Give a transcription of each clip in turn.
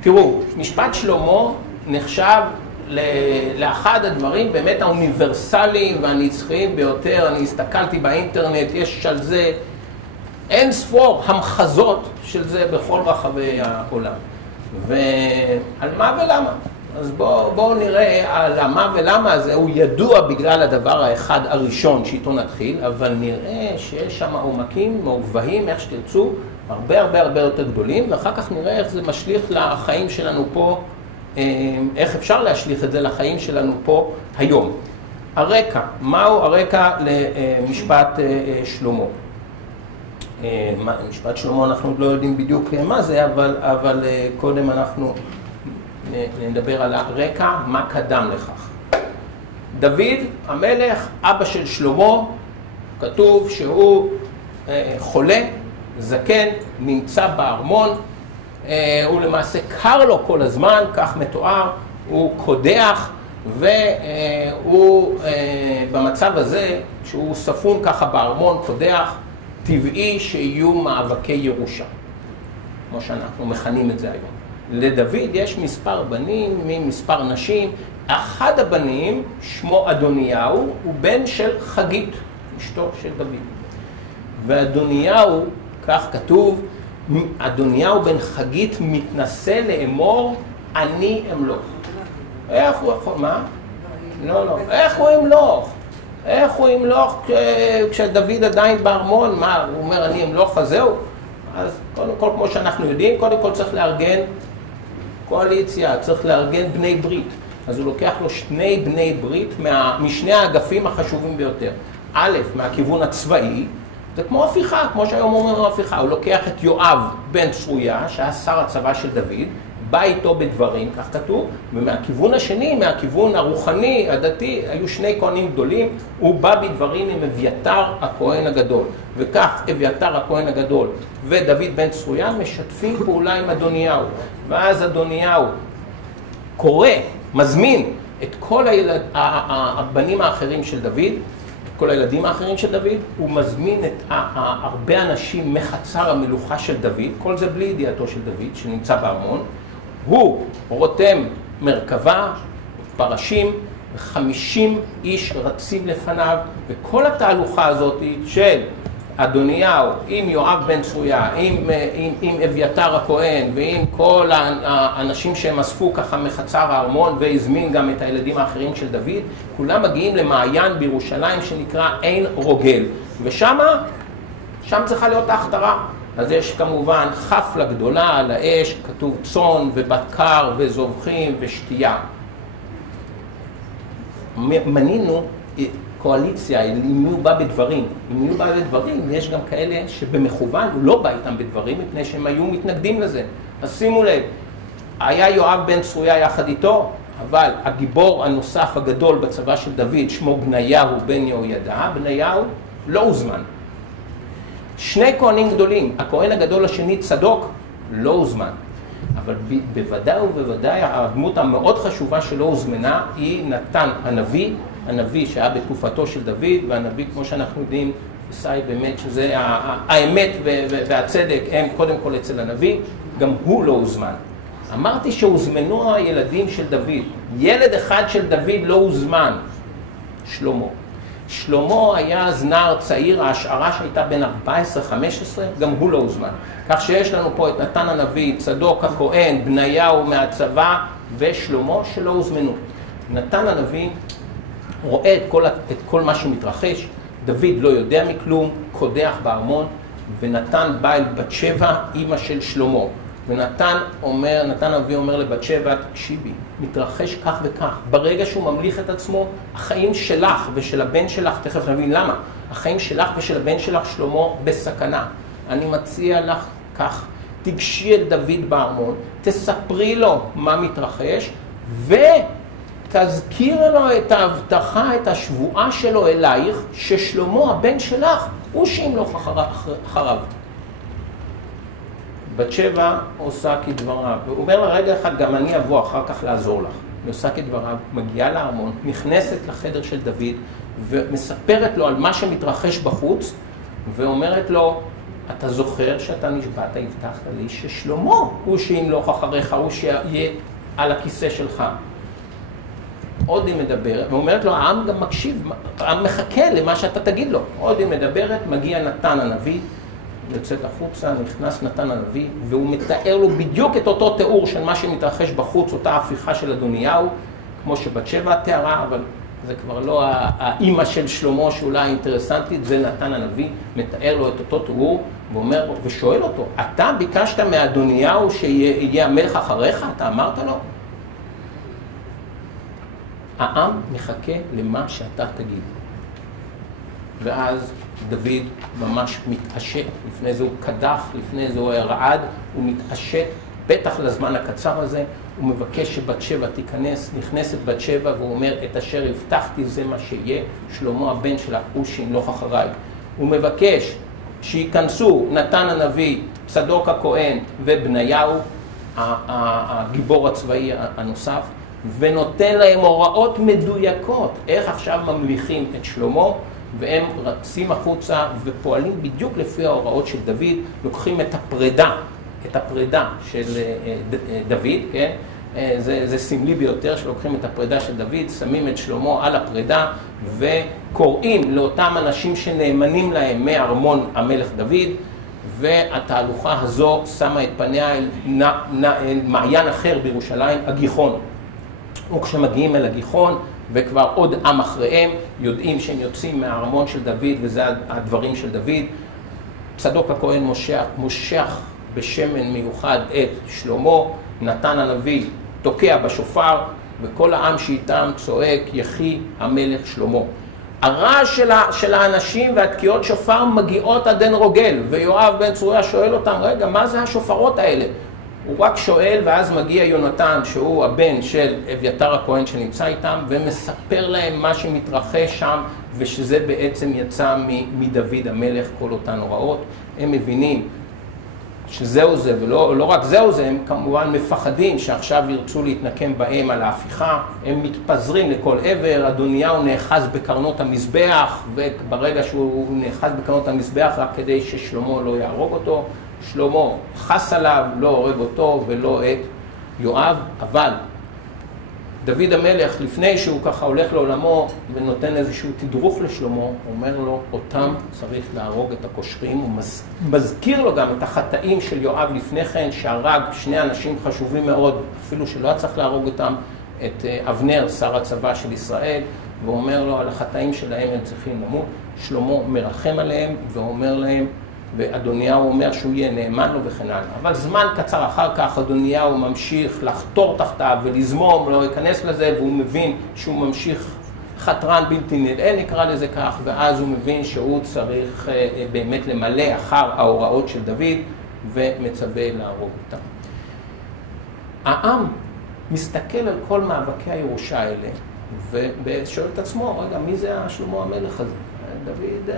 תראו, משפט שלמה נחשב לאחד הדברים באמת האוניברסליים והנצחיים ביותר. אני הסתכלתי באינטרנט, יש על זה אין ספור המחזות של זה בכל רחבי העולם. ועל מה ולמה? אז בואו נראה על המה ולמה הזה. הוא ידוע בגלל הדבר האחד הראשון שאיתו נתחיל, אבל נראה שיש שם עומקים או גבהים, איך שתרצו, הרבה יותר גדולים, ואחר כך נראה איך זה משליך לחיים שלנו פה, איך אפשר להשליך את זה לחיים שלנו פה היום. הרקע, מהו הרקע למשפט שלמה? משפט שלמה אנחנו לא יודעים בדיוק מה זה, אבל קודם אנחנו נדבר על הרקע, מה קדם לכך. דוד המלך, אבא של שלמה, כתוב שהוא חולה, זקן, נמצא בארמון, הוא למעשה קר לו כל הזמן, כך מתואר, הוא קודח, והוא במצב הזה, שהוא ספון ככה בארמון, קודח, טבעי שיהיו מאבקי ירושה, כמו שאנחנו מכנים את זה היום. לדוד יש מספר בנים ממספר נשים. אחד הבנים, שמו אדוניהו, הוא בן של חגית, אשתו של דוד. ואדוניהו, כך כתוב, אדוניהו בן חגית מתנסה לאמור, אני אמלוך. איך הוא יכול? מה? לא. איך הוא אמלוך? איך הוא ימלוך כשדוד עדיין בארמון? מה, הוא אומר אני אמלוך, אז זהו? אז קודם כל, כמו שאנחנו יודעים, קודם כל צריך לארגן קואליציה, צריך לארגן בני ברית. אז הוא לוקח לו שני בני ברית משני האגפים החשובים ביותר. א', מהכיוון הצבאי, זה כמו הפיכה, כמו שהיום אומרים הפיכה. הוא לוקח את יואב בן צרויה, שהיה שר הצבא של דוד, בא איתו בדברים, כך כתוב, ומהכיוון השני, מהכיוון הרוחני, הדתי, היו שני כהנים גדולים, הוא בא בדברים עם אביתר הכהן הגדול. וכך אביתר הכהן הגדול ודוד בן צרויה משתפים פעולה עם אדוניהו. ואז אדוניהו קורא, מזמין את כל הבנים האחרים של דוד, כל הילדים האחרים של דוד, הוא מזמין את הרבה אנשים מחצר המלוכה של דוד, כל זה בלי ידיעתו של דוד שנמצא בארמון. הוא רותם מרכבה, פרשים, ו50 איש רצים לפניו, וכל התהלוכה הזאת של אדוניהו עם יואב בן צרויה, עם אביתר הכהן ועם כל האנשים שהם אספו ככה מחצר הארמון והזמין גם את הילדים האחרים של דוד, כולם מגיעים למעיין בירושלים שנקרא עין רוגל, ושם צריכה להיות ההכתרה. אז יש כמובן חפלה גדולה על האש, כתוב צאן ובקר וזובחים ושתייה. מנינו קואליציה, אם מי הוא בא בדברים. אם מי הוא בא בדברים, יש גם כאלה שבמכוון הוא לא בא איתם בדברים, מפני שהם היו מתנגדים לזה. אז שימו לב, היה יואב בן צרויה יחד איתו, אבל הגיבור הנוסף הגדול בצבא של דוד, שמו בניהו בן יהוידע, בניהו לא הוזמן. שני כהנים גדולים, הכהן הגדול השני צדוק, לא הוזמן. אבל בוודאי ובוודאי הדמות המאוד חשובה שלא הוזמנה היא נתן הנביא, הנביא שהיה בתקופתו של דוד, והנביא כמו שאנחנו יודעים, עיסאי באמת שזה האמת והצדק הם קודם כל אצל הנביא, גם הוא לא הוזמן. אמרתי שהוזמנו הילדים של דוד, ילד אחד של דוד לא הוזמן, שלמה. שלמה היה אז נער צעיר, ההשערה שהייתה בין 14-15, גם הוא לא הוזמן. כך שיש לנו פה את נתן הנביא, צדוק הכהן, בניהו מהצבא ושלמה שלא הוזמנו. נתן הנביא רואה את כל מה שמתרחש, דוד לא יודע מכלום, קודח בארמון, ונתן בא אל בת שבע, אמא של שלמה. ונתן הנביא אומר לבת שבע, תקשיבי, מתרחש כך וכך. ברגע שהוא ממליך את עצמו, החיים שלך ושל הבן שלך, תכף נבין למה, החיים שלך ושל הבן שלך שלמה בסכנה. אני מציע לך כך, תגשי את דוד בארמון, תספרי לו מה מתרחש, ותזכיר לו את ההבטחה, את השבועה שלו אלייך, ששלמה הבן שלך הוא שימלוך אחריו. בת שבע עושה כדבריו, הוא אומר לה רגע אחד, גם אני אבוא אחר כך לעזור לך. היא עושה כדבריו, מגיעה לארמון, נכנסת לחדר של דוד, ומספרת לו על מה שמתרחש בחוץ, ואומרת לו, אתה זוכר שאתה נשבעת, הבטחת לי ששלמה הוא שימלוך אחריך, הוא שיהיה על הכיסא שלך. עוד היא מדברת, ואומרת לו, העם גם מקשיב, העם מחכה למה שאתה תגיד לו. עוד היא מדברת, מגיע נתן הנביא, יוצאת החוצה, נכנס נתן הנביא, והוא מתאר לו בדיוק את אותו תיאור של מה שמתרחש בחוץ, אותה הפיכה של אדוניהו, כמו שבת שבע תיארה, אבל זה כבר לא האימא של שלמה שאולי אינטרסנטית, זה נתן הנביא, מתאר לו את אותו תיאור, ואומר, ושואל אותו, אתה ביקשת מאדוניהו שיהיה המלך אחריך? אתה אמרת לו? העם מחכה למה שאתה תגיד. ואז דוד ממש מתעשת, לפני זה הוא קדח, לפני זה הוא רעד, הוא מתעשת, בטח לזמן הקצר הזה, הוא מבקש שבת שבע תיכנס, נכנסת בת שבע, והוא אומר, את אשר הבטחתי זה מה שיהיה, שלמה הבן שלה, הוא שימלוך אחריי. הוא מבקש שיכנסו נתן הנביא, צדוק הכהן ובניהו, הגיבור הצבאי הנוסף, ונותן להם הוראות מדויקות, איך עכשיו ממליכים את שלמה, והם רצים החוצה ופועלים בדיוק לפי ההוראות של דוד, לוקחים את הפרידה של דוד, כן? זה סמלי ביותר שלוקחים את הפרידה של דוד, שמים את שלמה על הפרידה וקוראים לאותם אנשים שנאמנים להם מארמון המלך דוד, והתהלוכה הזו שמה את פניה אל מעיין אחר בירושלים, הגיחון. וכשמגיעים אל הגיחון וכבר עוד עם אחריהם, יודעים שהם יוצאים מהארמון של דוד, וזה הדברים של דוד. צדוק הכהן מושך בשמן מיוחד את שלמה, נתן הנביא תוקע בשופר, וכל העם שאיתם צועק, יחי המלך שלמה. הרעש של האנשים והתקיעות שופר מגיעות עד עין רוגל, ויואב בן צרויה שואל אותם, רגע, מה זה השופרות האלה? הוא רק שואל, ואז מגיע יונתן, שהוא הבן של אביתר הכהן שנמצא איתם, ומספר להם מה שמתרחש שם, ושזה בעצם יצא מדוד המלך, כל אותן הוראות. הם מבינים שזהו זה, ולא רק זהו זה, הם כמובן מפחדים שעכשיו ירצו להתנקם בהם על ההפיכה, הם מתפזרים לכל עבר, אדוניהו נאחז בקרנות המזבח, וברגע שהוא נאחז בקרנות המזבח רק כדי ששלמה לא יהרוג אותו, שלמה חס עליו, לא הורג אותו ולא את יואב, אבל דוד המלך, לפני שהוא ככה הולך לעולמו ונותן איזשהו תדרוך לשלמה, הוא אומר לו, אותם צריך להרוג את הקושרים, הוא מזכיר לו גם את החטאים של יואב לפני כן, שהרג שני אנשים חשובים מאוד, אפילו שלא היה צריך להרוג אותם, את אבנר, שר הצבא של ישראל, והוא אומר לו, על החטאים שלהם הם צריכים למות. שלמה מרחם עליהם ואומר להם, ואדוניהו אומר שהוא יהיה נאמן לו וכן הלאה. אבל זמן קצר אחר כך אדוניהו ממשיך לחתור תחתיו ולזמום, לא ייכנס לזה, והוא מבין שהוא ממשיך חתרן בלתי נלאה, נקרא לזה כך, ואז הוא מבין שהוא צריך באמת למלא אחר ההוראות של דוד, ומצווה להרוג אותם. העם מסתכל על כל מאבקי הירושה האלה, ושואל את עצמו, רגע, מי זה שלמה המלך הזה? דוד...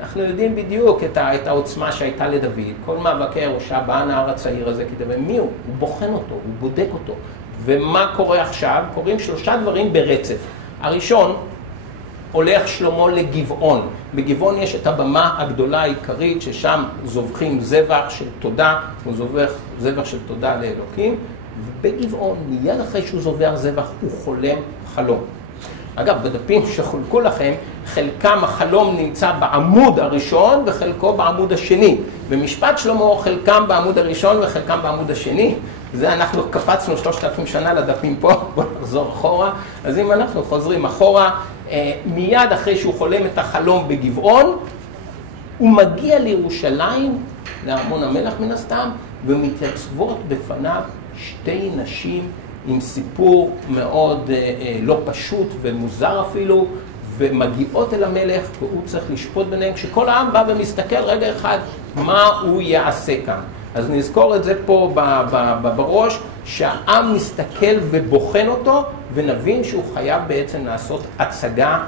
אנחנו יודעים בדיוק את העוצמה שהייתה לדוד. כל מאבקי הירושה בא הנער הצעיר הזה כדי, מי הוא? הוא בוחן אותו, הוא בודק אותו. ומה קורה עכשיו? קוראים 3 דברים ברצף. הראשון, הולך שלמה לגבעון. בגבעון יש את הבמה הגדולה העיקרית, ששם זובחים זבח של תודה, הוא זובח זבח של תודה לאלוקים, ובגבעון, מיד אחרי שהוא זובח זבח, הוא חולם חלום. אגב, בדפים שחולקו לכם, חלקם החלום נמצא בעמוד הראשון וחלקו בעמוד השני. במשפט שלמה חלקם בעמוד הראשון וחלקם בעמוד השני. זה אנחנו קפצנו 3,000 שנה לדפים פה, בואו נחזור אחורה. אז אם אנחנו חוזרים אחורה, מיד אחרי שהוא חולם את החלום בגבעון, הוא מגיע לירושלים, לארמון המלך מן הסתם, ומתייצבות בפניו 2 נשים, עם סיפור מאוד לא פשוט ומוזר אפילו, ומגיעות אל המלך, והוא צריך לשפוט ביניהם, כשכל העם בא ומסתכל רגע אחד מה הוא יעשה כאן. אז נזכור את זה פה בראש, שהעם מסתכל ובוחן אותו, ונבין שהוא חייב בעצם לעשות הצגה,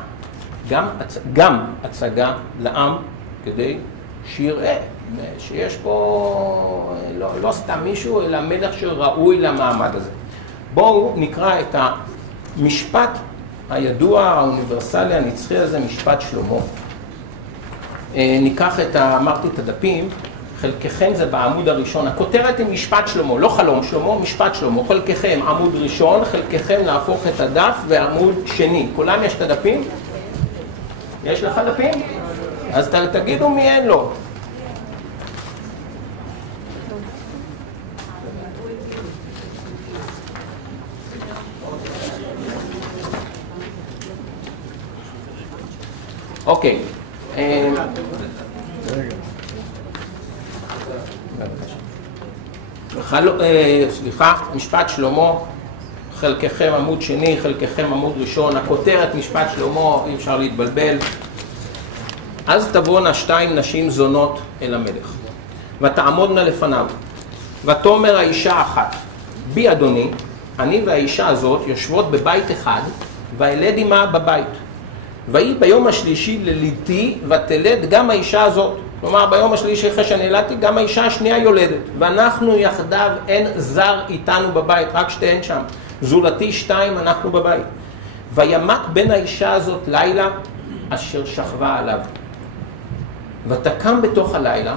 גם הצגה לעם, כדי שיראה שיש פה לא סתם מישהו, אלא מלך שראוי למעמד הזה. בואו נקרא את המשפט הידוע, האוניברסלי, הנצחי הזה, משפט שלמה. ניקח אמרתי את הדפים, חלקכם זה בעמוד הראשון, הכותרת היא משפט שלמה, לא חלום שלמה, משפט שלמה, חלקכם עמוד ראשון, חלקכם להפוך את הדף ועמוד שני. כולם יש את הדפים? יש לך דפים? אז תגידו מי אין לו. אוקיי. סליחה, משפט שלמה, חלקכם עמוד שני, חלקכם עמוד ראשון, הכותרת משפט שלמה, אי אפשר להתבלבל. אז תבואנה 2 נשים זונות אל המלך, ותעמודנה לפניו, ותאמר האישה אחת, בי אדוני, אני והאישה הזאת יושבות בבית אחד, וילד עמה בבית. והיא ביום השלישי ללידתי, ותלד גם האישה הזאת. כלומר, ביום השלישי אחרי שאני ילדתי, גם האישה השנייה יולדת. ואנחנו יחדיו, אין זר איתנו בבית, רק שתיהן שם. זולתי 2, אנחנו בבית. וימת בין האישה הזאת לילה, אשר שכבה עליו. ותקם בתוך הלילה,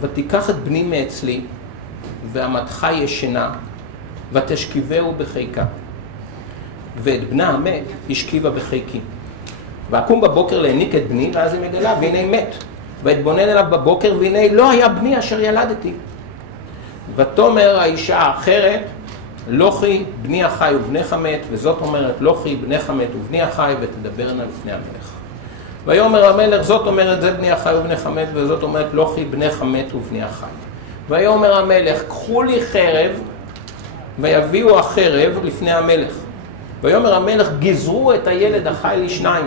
ותיקח את בני מאצלי, ועמתך ישנה, ותשכיבהו בחיקה. ואת בנה המת השכיבה בחיקי. ואקום בבוקר להניק את בני, ואז היא מגלה, והנה מת. ואתבונן אליו בבוקר, והנה לא היה בני אשר ילדתי. ותאמר האישה האחרת, לא כי בני החי ובנך מת, וזאת אומרת לא כי בנך מת ובני החי, ותדברנה לפני המלך. ויאמר המלך, זאת אומרת זה בני החי ובנך מת, וזאת אומרת לא כי בנך מת ובני החי. ויאמר המלך, קחו לי חרב, ויביאו החרב לפני המלך. ויאמר המלך, גזרו את הילד החי לשניים.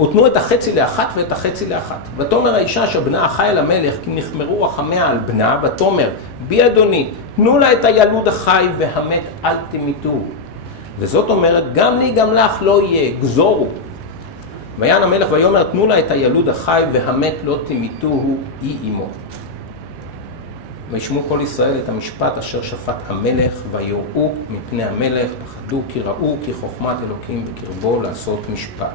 ותנו את החצי לאחת ואת החצי לאחת. ותאמר האישה שבנה החי אל המלך, כי נחמרו רחמיה על בנה, ותאמר, בי אדוני, תנו לה את הילוד החי והמת אל תמיתו. וזאת אומרת, גם לי גם לך לא יהיה, גזורו. ויען המלך ויאמר, תנו לה את הילוד החי והמת לא תמיתוהו, היא אמו. וישמעו כל ישראל את המשפט אשר שפט המלך, ויראו מפני המלך, פחדו כי ראו כי חוכמת אלוקים בקרבו לעשות משפט.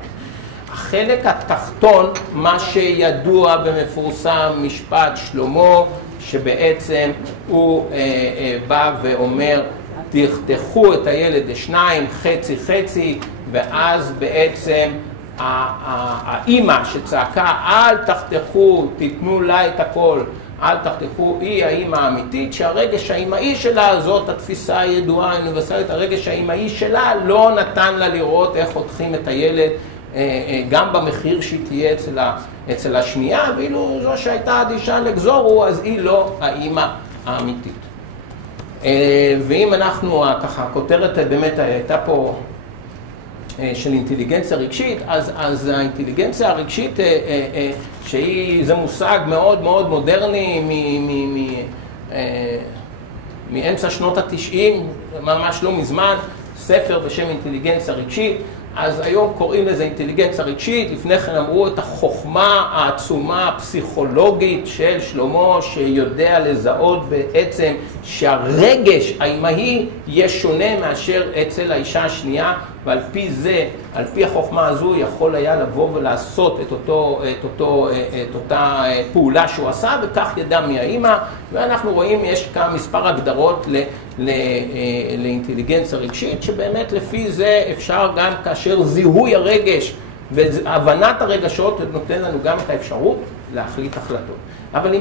החלק התחתון, מה שידוע ומפורסם, משפט שלמה, שבעצם הוא בא ואומר, תחתכו את הילד לשניים, חצי חצי, ואז בעצם האמא שצעקה, אל תחתכו, תיתנו לה את הכל, אל תחתכו, היא האמא האמיתית, שהרגש האמאי שלה, זאת התפיסה הידועה, האוניברסלית, הרגש האמאי שלה לא נתן לה לראות איך חותכים את הילד, גם במחיר שהיא תהיה אצל השנייה, ואילו זו שהייתה אדישה לגזורו, אז היא לא האמא האמיתית. ואם אנחנו, ככה, הכותרת באמת הייתה פה של אינטליגנציה רגשית, אז האינטליגנציה הרגשית, זה מושג מאוד מאוד מודרני מאמצע שנות ה-90, ממש לא מזמן, ספר בשם אינטליגנציה רגשית, אז היום קוראים לזה אינטליגנציה רגשית, לפני כן אמרו את החוכמה העצומה הפסיכולוגית של שלמה, שיודע לזהות בעצם שהרגש האמאי יהיה שונה מאשר אצל האישה השנייה, ועל פי זה, על פי החוכמה הזו, יכול היה לבוא ולעשות את אותה פעולה שהוא עשה, וכך ידע מי האמא, ואנחנו רואים, יש כאן מספר הגדרות לאינטליגנציה רגשית, שבאמת לפי זה אפשר גם כאשר זיהוי הרגש והבנת הרגשות נותן לנו גם את האפשרות להחליט החלטות. אבל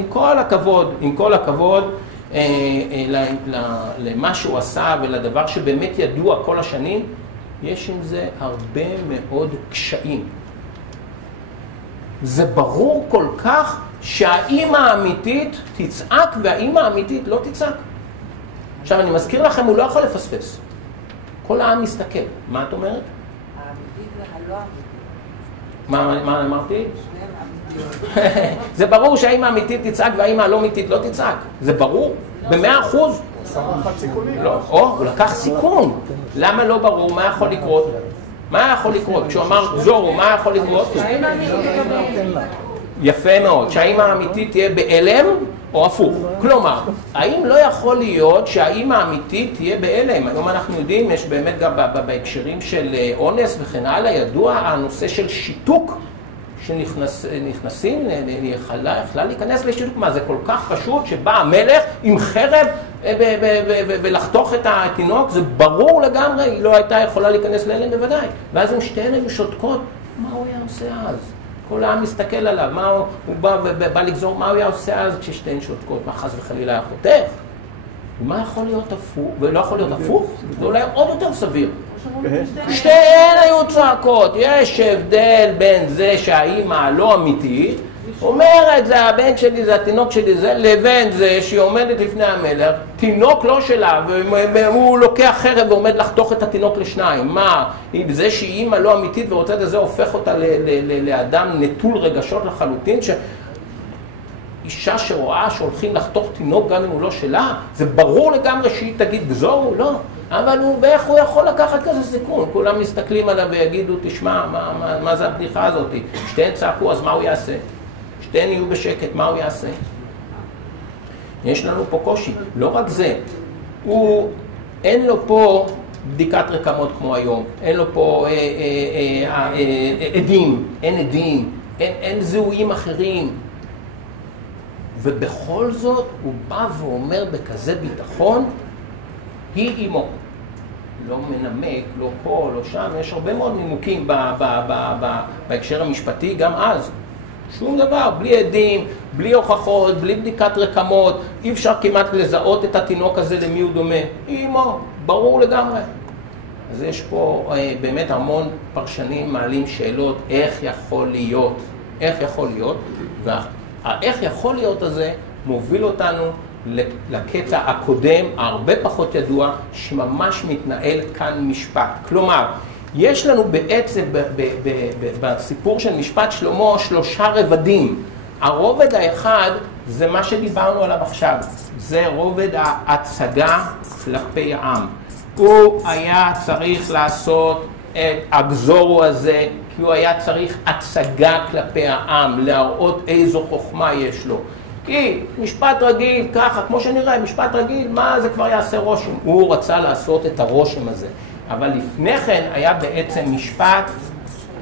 עם כל הכבוד למה שהוא עשה ולדבר שבאמת ידוע כל השנים, יש עם זה הרבה מאוד קשיים. זה ברור כל כך שהאמא האמיתית תצעק והאמא האמיתית לא תצעק. עכשיו אני מזכיר לכם, הוא לא יכול לפספס. כל העם מסתכל. מה את אומרת? האמיתית והלא אמיתית. מה אמרתי? זה ברור שהאמא האמיתית תצעק והאמא הלא אמיתית לא תצעק. זה ברור. ב100%. לא, הוא לקח סיכון. למה לא ברור? מה יכול לקרות? מה יכול לקרות? כשהוא אמר זורו, מה יכול לקרות? יפה מאוד. שהאמא האמיתית תהיה באלם או הפוך. כלומר, האם לא יכול להיות שהאמא האמיתית תהיה באלם? היום אנחנו יודעים, יש באמת גם בהקשרים של אונס וכן הלאה, ידוע הנושא של שיתוק שנכנסים, יכלה להיכנס לשילוק. מה, זה כל כך פשוט שבא המלך עם חרב ולחתוך את התינוק? זה ברור לגמרי, היא לא הייתה יכולה להיכנס לאלם בוודאי. ואז הם שתיהן היו שותקות, מה הוא היה עושה אז? כל העם מסתכל עליו, מה הוא בא לגזור, מה הוא היה עושה אז כששתיהן שותקות? מה חס וחלילה היה חותך? ומה יכול להיות הפוך? ולא יכול להיות הפוך? זה אולי עוד יותר סביר. שתיהן היו צועקות. יש הבדל בין זה שהאימא הלא אמיתית אומרת, זה הבן שלי, זה התינוק שלי, זה, לבין זה שהיא עומדת לפני המלך, תינוק לא שלה, והוא לוקח חרב ועומד לחתוך את התינוק לשניים. מה? זה שהיא אימא לא אמיתית ורוצה את זה, הופך אותה לאדם נטול רגשות לחלוטין, אישה שרואה שהולכים לחתוך תינוק גם אם הוא לא שלה, זה ברור לגמרי שהיא תגיד גזור, לא. אבל ואיך הוא יכול לקחת כזה סיכון? כולם מסתכלים עליו ויגידו, תשמע, מה זה הבדיחה הזאת? שתיהן צעקו, אז מה הוא יעשה? שתיהן יהיו בשקט, מה הוא יעשה? יש לנו פה קושי. לא רק זה, אין לו פה בדיקת רקמות כמו היום, אין לו פה עדים, אין עדים, אין זהויים אחרים. ובכל זאת הוא בא ואומר בכזה ביטחון, היא אמו. לא מנמק, לא פה, לא שם, יש הרבה מאוד נימוקים בהקשר המשפטי, גם אז. שום דבר, בלי עדים, בלי הוכחות, בלי בדיקת רקמות, אי אפשר כמעט לזהות את התינוק הזה למי הוא דומה. היא אמו, ברור לגמרי. אז יש פה באמת המון פרשנים מעלים שאלות, איך יכול להיות, איך יכול להיות, איך יכול להיות הזה מוביל אותנו לקטע הקודם, הרבה פחות ידוע, שממש מתנהל כאן משפט. כלומר, יש לנו בעצם בסיפור של משפט שלמה 3 רבדים. הרובד האחד זה מה שדיברנו עליו עכשיו, זה רובד ההצגה כלפי העם. הוא היה צריך לעשות את הגזורו הזה, כי הוא היה צריך הצגה כלפי העם, להראות איזו חוכמה יש לו. כי משפט רגיל, ככה, כמו שנראה, משפט רגיל, מה זה כבר יעשה רושם? הוא רצה לעשות את הרושם הזה. אבל לפני כן היה בעצם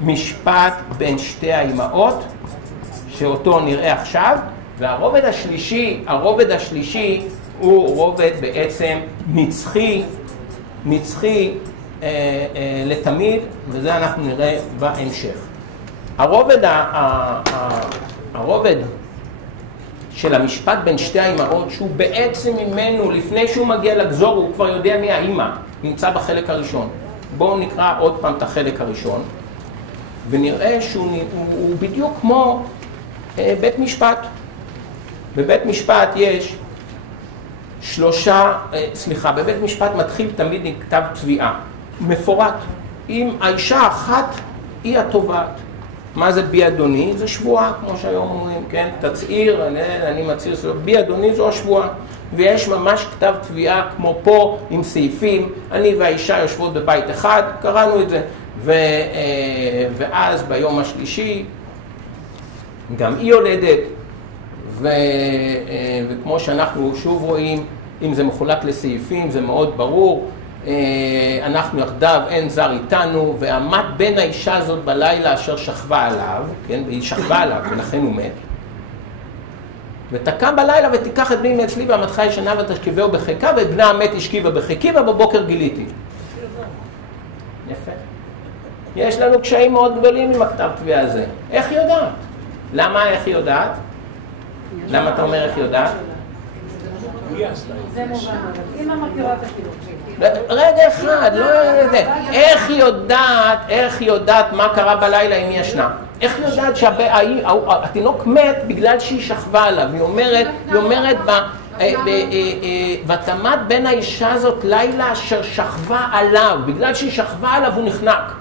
משפט בין שתי האימהות, שאותו נראה עכשיו, והרובד השלישי הוא רובד בעצם נצחי לתמיד, וזה אנחנו נראה בהמשך. הרובד של המשפט בין שתי האימהות, שהוא בעצם ממנו, לפני שהוא מגיע לגזור, הוא כבר יודע מי האימא, נמצא בחלק הראשון. בואו נקרא עוד פעם את החלק הראשון, ונראה שהוא בדיוק כמו בית משפט. בבית משפט יש בבית משפט מתחיל תמיד עם כתב תביעה, מפורט. אם האישה אחת היא התובעת. מה זה בי אדוני? זה שבועה, כמו שהיום אומרים, כן? תצהיר, אני מצהיר, בי אדוני זו השבועה. ויש ממש כתב תביעה כמו פה, עם סעיפים, אני והאישה יושבות בבית אחד, קראנו את זה. ואז ביום השלישי, גם היא יולדת, וכמו שאנחנו שוב רואים, אם זה מחולק לסעיפים, זה מאוד ברור, אנחנו יחדיו, אין זר איתנו, ועמד בין האישה הזאת בלילה אשר שכבה עליו, כן, והיא שכבה עליו, ולכן הוא מת. ותקם בלילה ותיקח את בני מאצלי ועמתך ישנה ותשכיבהו בחיקה, ואת בנה המת השכיבה בחיקי, ובבוקר גיליתי. יפה. יש לנו קשיים מאוד גדולים עם הכתב תביעה הזה. איך היא יודעת? למה איך היא יודעת? למה אתה אומר איך היא יודעת? זה מובן, אמא מכירה את החילוק שלי. רגע אחד, לא יודע. איך היא יודעת מה קרה בלילה אם היא ישנה? איך היא יודעת שהתינוק מת בגלל שהיא שכבה עליו? היא אומרת ותמת בין האישה הזאת לילה אשר שכבה עליו, בגלל שהיא שכבה עליו הוא נחנק.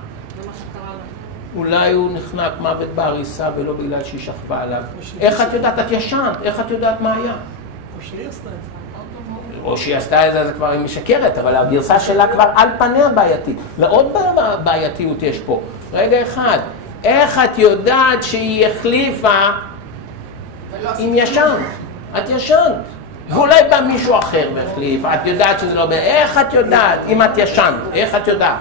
אולי הוא נחנק מוות בעריסה ולא בגלל שהיא שכבה עליו. איך את יודעת? את ישנת, איך את יודעת מה היה? או שהיא עשתה את זה, זה כבר היא משקרת, אבל הגרסה שלה כבר על פניה בעייתית. לעוד בעייתיות יש פה. רגע אחד, איך את יודעת שהיא החליפה אם ישנת? את ישנת. ואולי בא מישהו אחר והחליף, את יודעת שזה לא... איך את יודעת אם את ישנת? איך את יודעת?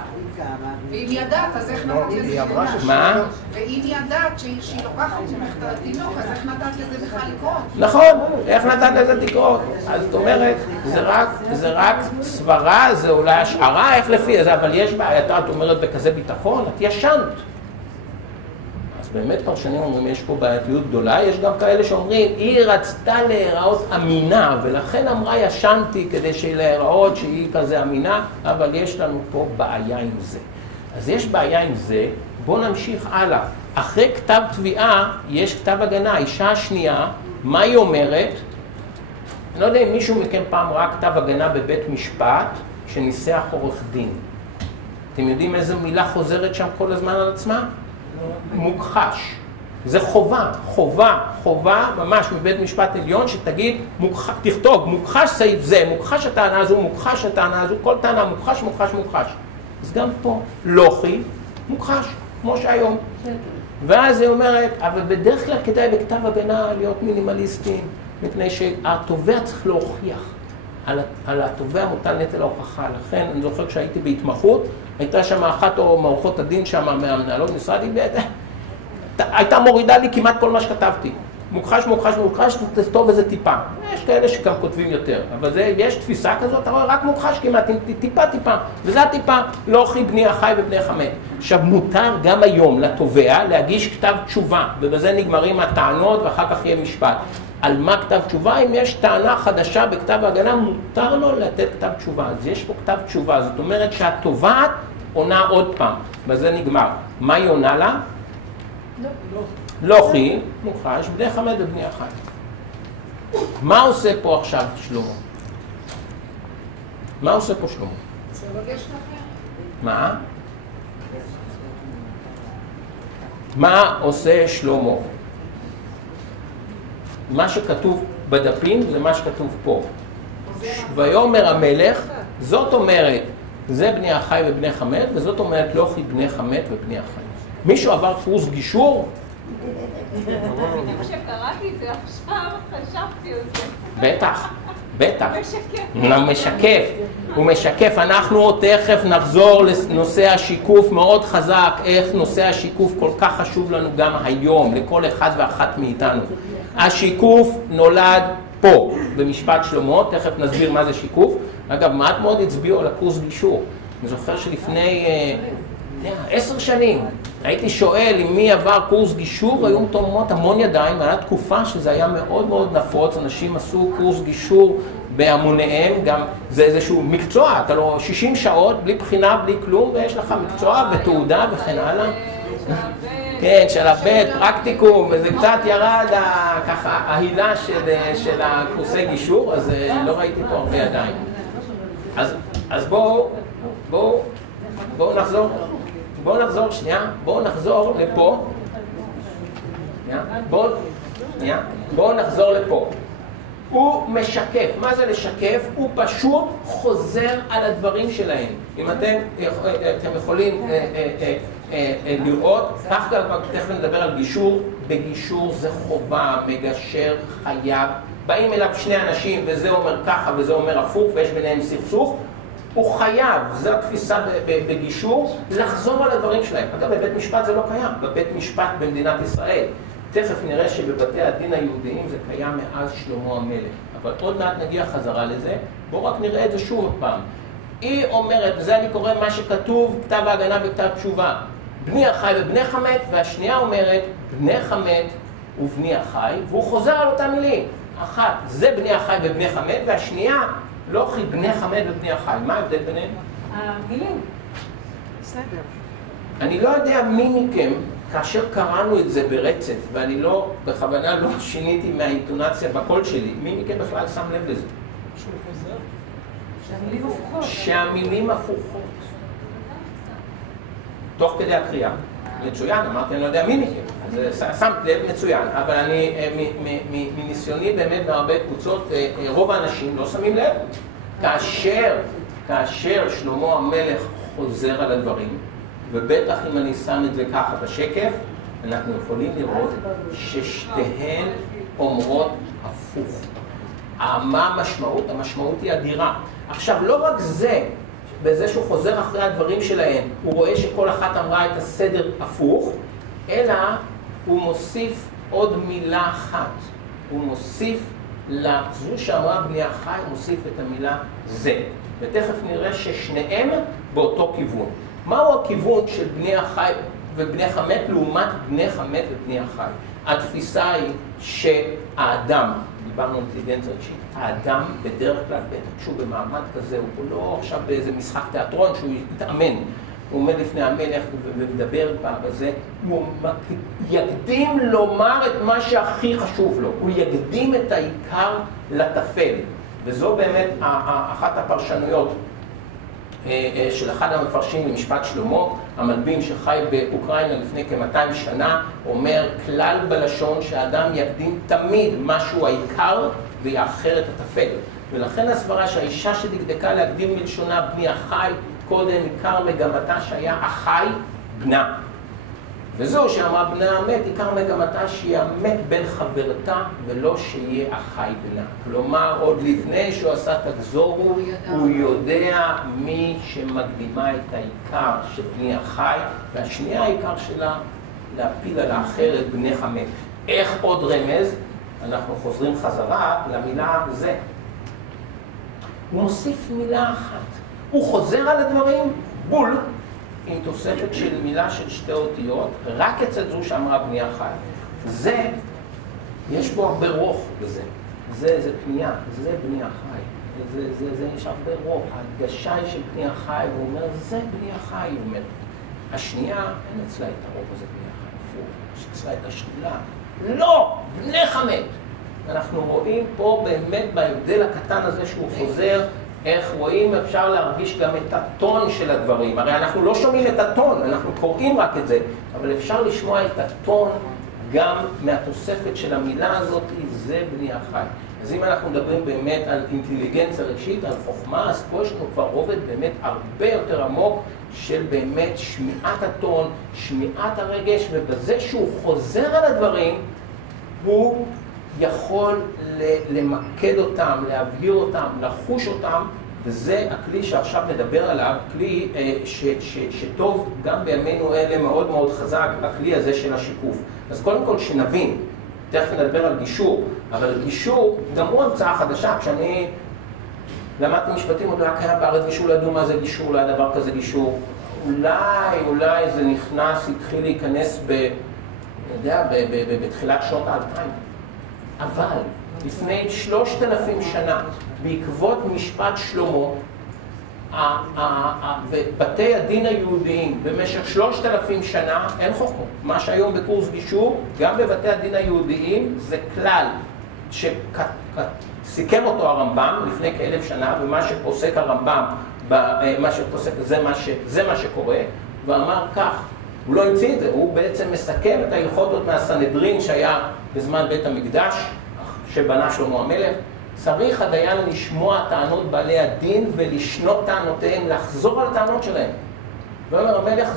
ואם ידעת, אז איך נתת לזה תינוק? מה? ואם ידעת שהיא לוקחת ממך את התינוק, אז איך נתת לזה בכלל לקרות? נכון, איך נתת לזה תקרות? אז זאת אומרת, זה רק סברה, זה אולי השערה, איך לפי זה, אבל יש בעיה, את אומרת בכזה ביטחון, את ישנת. אז באמת פרשנים אומרים, יש פה בעייתיות גדולה, יש גם כאלה שאומרים, היא רצתה להיראות אמינה, ולכן אמרה ישנתי כדי שהיא להיראות שהיא כזה אמינה, אבל יש לנו פה בעיה עם זה. אז יש בעיה עם זה, בואו נמשיך הלאה. אחרי כתב תביעה, יש כתב הגנה, האישה השנייה, מה היא אומרת? אני לא יודע אם מישהו מכם פעם ראה כתב הגנה בבית משפט, שניסח עורך דין. אתם יודעים איזה מילה חוזרת שם כל הזמן על עצמה? מוכחש. זה חובה ממש מבית משפט עליון שתגיד, תכתוב, מוכחש סעיף זה, מוכחש הטענה הזו, מוכחש הטענה הזו, כל טענה מוכחש. אז גם פה, לוחי, מוכחש, כמו שהיום. ואז היא אומרת, אבל בדרך כלל כדאי בכתב הגנה להיות מינימליסטים, מפני שהתובע צריך להוכיח. על התובע מוטל נטל ההוכחה. לכן, אני זוכר כשהייתי בהתמחות, הייתה שם אחת או מערכות הדין שם מהמנהלות משרד, הייתה מורידה לי כמעט כל מה שכתבתי. מוכחש, תכתוב איזה טיפה. יש כאלה שגם כותבים יותר, אבל יש תפיסה כזאת, אתה רואה, רק מוכחש כמעט, טיפה. וזה הטיפה, לא אחי בני החי ובני חמד. עכשיו, מותר גם היום לתובע להגיש כתב תשובה, ובזה נגמרים הטענות ואחר כך יהיה משפט. על מה כתב תשובה? אם יש טענה חדשה בכתב ההגנה, מותר לו לתת כתב תשובה. אז יש פה כתב תשובה, זאת אומרת שהתובעת עונה עוד פעם, בזה נגמר. מה היא עונה לה? לא חי, מוכחש, בני חמד ובני החי. מה עושה פה עכשיו שלמה? מה עושה פה שלמה? מה? מה עושה שלמה? מה שכתוב בדפים זה מה שכתוב פה. ויאמר המלך, זאת אומרת, זה בני החי ובני חמד, וזאת אומרת לא חי בני חמד ובני החי. מישהו עבר קורס גישור? כשקראתי את זה עכשיו, חשבתי על זה. בטח. משקף. הוא משקף. אנחנו עוד תכף נחזור לנושא השיקוף מאוד חזק, איך נושא השיקוף כל כך חשוב לנו גם היום, לכל אחד ואחת מאיתנו. השיקוף נולד פה, במשפט שלמה, תכף נסביר מה זה שיקוף. אגב, מעט מאוד הצביעו על הקורס גישור. אני זוכר שלפני 10 שנים, הייתי שואל אם מי עבר קורס גישור, היו מתומות המון ידיים, היה תקופה שזה היה מאוד מאוד נפוץ, אנשים עשו קורס גישור בהמוניהם, גם זה איזשהו מקצוע, אתה לא 60 שעות, בלי בחינה, בלי כלום, ויש לך מקצוע ותעודה וכן הלאה. כן, של הבית, פרקטיקום, וזה קצת ירד ככה, ההילה של הקורסי גישור, אז לא ראיתי פה הרבה ידיים. אז בואו נחזור שנייה, בואו נחזור לפה. בואו נחזור לפה. הוא משקף. מה זה לשקף? הוא פשוט חוזר על הדברים שלהם. אם אתם יכולים לראות, כך גם תכף נדבר על גישור. בגישור זה חובה, מגשר חייב. באים אליו שני אנשים וזה אומר ככה וזה אומר הפוך ויש ביניהם סכסוך. הוא חייב, זו התפיסה בגישור, לחזור על הדברים שלהם. אגב, בבית משפט זה לא קיים, בבית משפט במדינת ישראל. תכף נראה שבבתי הדין היהודיים זה קיים מאז שלמה המלך. אבל עוד מעט נגיע חזרה לזה, בואו רק נראה את זה שוב פעם. היא אומרת, וזה אני קורא מה שכתוב, כתב ההגנה וכתב תשובה, בני החי ובני חמד, והשנייה אומרת, בני חמד ובני החי, והוא חוזר על אותם מילים. אחת, זה בני החי ובני חמד, והשנייה, לא חי בני חמד ובני החי. מה ההבדל ביניהם? המילים. בסדר. אני לא יודע מי מכם, כאשר קראנו את זה ברצף, ואני לא, בכוונה לא שיניתי מהאינטונציה בקול שלי, מי מכם בכלל שם לב לזה? שהוא חוזר? שהמילים הפוכות. שהמילים הפוכות. תוך כדי הקריאה. מצוין, אמרתי, אני לא יודע מי מכם. אז שמת לב מצוין, אבל אני, מניסיוני באמת בהרבה קבוצות, רוב האנשים לא שמים לב. כאשר שלמה המלך חוזר על הדברים, ובטח אם אני שם את זה ככה בשקף, אנחנו יכולים לראות ששתיהן אומרות הפוך. מה המשמעות? המשמעות היא אדירה. עכשיו, לא רק זה, בזה שהוא חוזר אחרי הדברים שלהם, הוא רואה שכל אחת אמרה את הסדר הפוך, אלא הוא מוסיף עוד מילה אחת. הוא מוסיף לזו שאמרה בני החי, הוא מוסיף את המילה זה. ותכף נראה ששניהם באותו כיוון. מהו הכיוון של בני החי ובני חמת לעומת בני חמת ובני החי? התפיסה היא שהאדם, דיברנו על אינטליגנציה רגשית, האדם בדרך כלל, כשהוא במעמד כזה, הוא לא עכשיו באיזה משחק תיאטרון שהוא יתאמן, הוא עומד לפני המלך ומדבר בזה, הוא יקדים לומר את מה שהכי חשוב לו, הוא יקדים את העיקר לטפל, וזו באמת אחת הפרשנויות של אחד המפרשים במשפט שלמה, המלבים שחי באוקראינה לפני כ-200 שנה, אומר כלל בלשון שהאדם יקדים תמיד משהו העיקר ויאחר את הטפל. ולכן הסברה שהאישה שדקדקה להקדים מלשונה בני החי, קודם עיקר מגמתה שהיה החי בנה. וזו שאמרה בנה המת, עיקר מגמתה שיהיה המת בן חברתה ולא שיהיה החי בנה. כלומר, עוד לפני שהוא עשה את הגזור, הוא יודע מי שמקדימה את העיקר של בני החי, והשנייה העיקר שלה להפיל על האחרת בני חמת. איך עוד רמז? אנחנו חוזרים חזרה למילה זה. הוא מוסיף מילה אחת. הוא חוזר על הדברים בול, עם תוספת של מילה של שתי אותיות, רק אצל זו שאמרה בני החי. זה, יש בו הרבה רוח בזה. זה פנייה, זה בני החי. זה יש הרבה רוח. ההדגשה היא של בני החי, והוא אומר, זה בני החי, הוא אומר. השנייה, אין אצלה את הרוב הזה בני החי. יש אצלה את השלילה. לא, בני חמת. אנחנו רואים פה באמת בהבדל הקטן הזה שהוא חוזר, איך רואים, אפשר להרגיש גם את הטון של הדברים. הרי אנחנו לא שומעים את הטון, אנחנו קוראים רק את זה, אבל אפשר לשמוע את הטון גם מהתוספת של המילה הזאת, זה בני החי. אז אם אנחנו מדברים באמת על אינטליגנציה רגשית, על חוכמה, אז פה יש לנו כבר רובד באמת הרבה יותר עמוק של באמת שמיעת הטון, שמיעת הרגש, ובזה שהוא חוזר על הדברים, הוא יכול למקד אותם, להבהיר אותם, לחוש אותם, וזה הכלי שעכשיו נדבר עליו, כלי שטוב גם בימינו אלה מאוד מאוד חזק, הכלי הזה של השיקוף. אז קודם כל שנבין, תכף נדבר על גישור, אבל גישור גם הוא המצאה חדשה. כשאני למדתי משפטים, עוד לא היה קיים בארץ גישור, לא ידעו מה זה גישור, לא היה דבר כזה גישור. אולי זה נכנס, התחיל להיכנס בתחילת שנות ה-2000. אבל לפני 3,000 שנה, בעקבות משפט שלמה, בתי הדין היהודיים במשך 3,000 שנה אין חוכמות. מה שהיום בקורס גישור, גם בבתי הדין היהודיים, זה כלל שסיכם אותו הרמב"ם לפני כ-1,000 שנה, ומה שפוסק הרמב"ם, זה מה שקורה, ואמר כך, הוא לא המציא את זה, הוא בעצם מסכם את ההלכות עוד מהסנהדרין שהיה בזמן בית המקדש, שבנה שלמה המלך. צריך הדיין לשמוע טענות בעלי הדין ולשנות טענותיהם, לחזור על הטענות שלהם. ואומר המלך,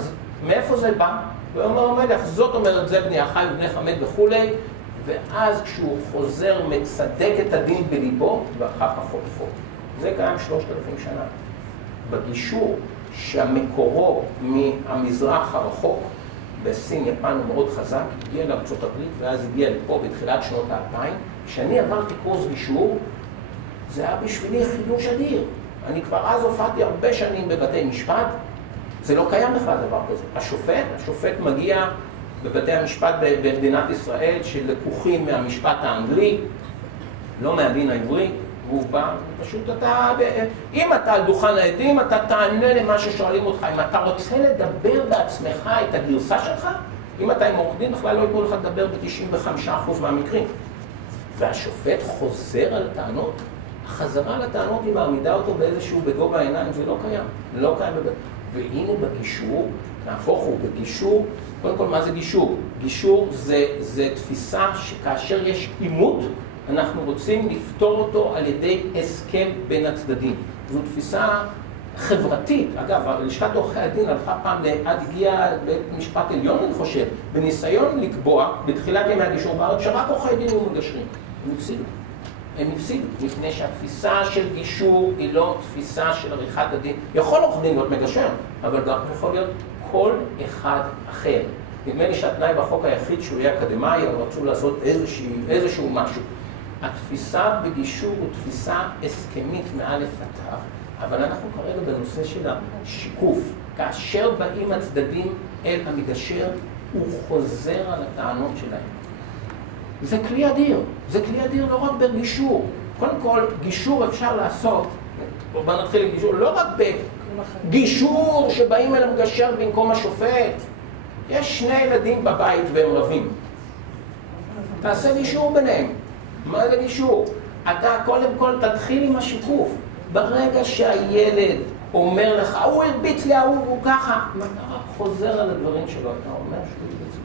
מאיפה זה בא? ואומר המלך, זאת אומרת, זה בני החי ובני חמת וכולי, ואז כשהוא חוזר מצדק את הדין בליבו, ואחר כך חוטפו. זה קיים 3,000 שנה. בגישור שהמקורו מהמזרח הרחוק, בסין, יפן הוא מאוד חזק, הגיע לארצות הברית ואז הגיע לפה בתחילת שנות ה-2000. כשאני עברתי קורס גישור, זה היה בשבילי חידוש אדיר. אני כבר אז הופעתי הרבה שנים בבתי משפט, זה לא קיים בכלל דבר כזה. השופט מגיע בבתי המשפט במדינת ישראל שלקוחים מהמשפט האנגלי, לא מהדין העברי, והוא בא, פשוט אם אתה על דוכן העדים, אתה תענה למה ששואלים אותך. אם אתה רוצה לדבר בעצמך את הגרסה שלך, אם אתה עם עורך דין, בכלל לא ייתנו לך לדבר ב-95% מהמקרים. והשופט חוזר על הטענות, החזרה על הטענות היא מעמידה אותו באיזשהו בגובה העיניים, זה לא קיים, לא קיים והנה בגישור, נהפוך הוא בגישור, קודם כל מה זה גישור? גישור זה תפיסה שכאשר יש עימות, אנחנו רוצים לפתור אותו על ידי הסכם בין הצדדים. זו תפיסה חברתית. אגב, לשכת עורכי הדין הלכה פעם הגיע בית משפט עליון, אני חושב, בניסיון לקבוע בתחילת ימי הגישור בארץ שרק עורכי דין היו מגשרים. הם הפסידו. הם הפסידו, מפני שהתפיסה של גישור היא לא תפיסה של עריכת הדין. יכול עורך דין להיות מגשר, אבל גם יכול להיות כל אחד אחר. נדמה לי שהתנאי בחוק היחיד שהוא יהיה אקדמאי, אבל רצו לעשות איזשהו משהו. התפיסה בגישור הוא תפיסה הסכמית מא' לת', אבל אנחנו כרגע בנושא של השיקוף. כאשר באים הצדדים אל המגשר, הוא חוזר על הטענות שלהם. זה כלי אדיר, זה כלי אדיר לא רק בגישור. קודם כל, גישור אפשר לעשות, בוא נתחיל עם גישור, לא רק בגישור שבאים אל המגשר במקום השופט. יש שני ילדים בבית והם רבים. תעשה גישור ביניהם. מה זה גישור? אתה קודם כל תתחיל עם השיקוף. ברגע שהילד אומר לך, הוא הרביץ לי, הוא ככה, אתה רק חוזר על הדברים שלו, אתה אומר שהוא הרביץ לי.